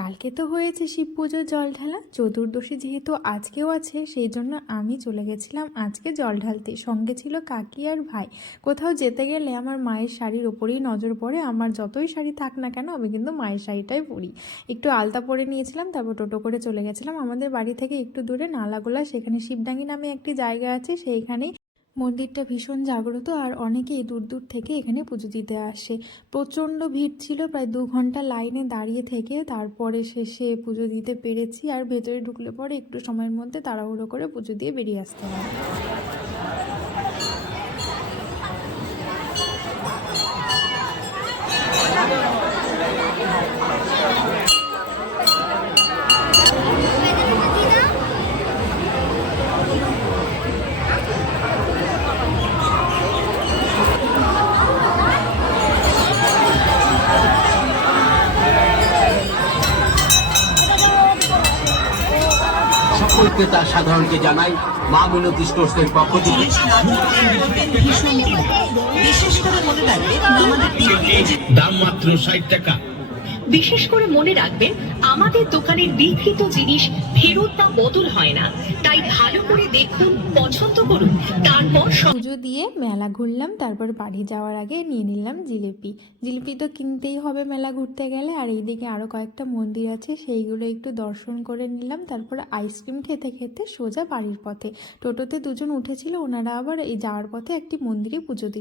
কালকে তো হয়েছে শিব পুজোর জল ঢালা, চতুর্দশী যেহেতু আজকেও আছে সেই জন্য আমি চলে গেছিলাম আজকে জল ঢালতে। সঙ্গে ছিল কাকি আর ভাই। কোথাও যেতে গেলে আমার মায়ের শাড়ির ওপরেই নজর পড়ে। আমার যতই শাড়ি থাক না কেন আমি কিন্তু মায়ের শাড়িটাই পরি। একটু আলতা পরে নিয়েছিলাম, তারপর টোটো করে চলে গেছিলাম আমাদের বাড়ি থেকে একটু দূরে নালাগোলা, সেখানে শিবডাঙ্গি নামে একটি জায়গা আছে। সেইখানেই মন্দিরটা ভীষণ জাগ্রত আর অনেকেই দূর দূর থেকে এখানে পুজো দিতে আসে। প্রচণ্ড ভিড় ছিল, প্রায় 2 ঘন্টা লাইনে দাঁড়িয়ে থেকে তারপরে শেষে পুজো দিতে পেরেছি। আর ভেতরে ঢুকলে পরে একটু সময়ের মধ্যে তাড়াহুড়ো করে পুজো দিয়ে বেরিয়ে আসতে হয়। সকল ক্রেতা সাধারণকে জানাই মা মিনতি স্টোর্সের পক্ষ থেকে বিশেষ করে মনে রাখবেন দাম মাত্র 60 টাকা। বিশেষ করে মনে রাখবেন আমাদের দোকানের বিক্রিত জিনিস ফেরত বা বদল হয় না, তাই ভালো করে দেখুন, পছন্দ করুন, তারপর পুজো দিয়ে মেলা ঘুরলাম। তারপর বাড়ি যাওয়ার আগে নিয়ে নিলাম জিলিপি। জিলিপি তো কিনতেই হবে মেলা ঘুরতে গেলে। আর এইদিকে আরও কয়েকটা মন্দির আছে, সেইগুলো একটু দর্শন করে নিলাম। তারপর আইসক্রিম খেতে খেতে সোজা বাড়ির পথে। টোটোতে দুজন উঠেছিল, ওনারা আবার এই যাওয়ার পথে একটি মন্দিরে পুজো দিল।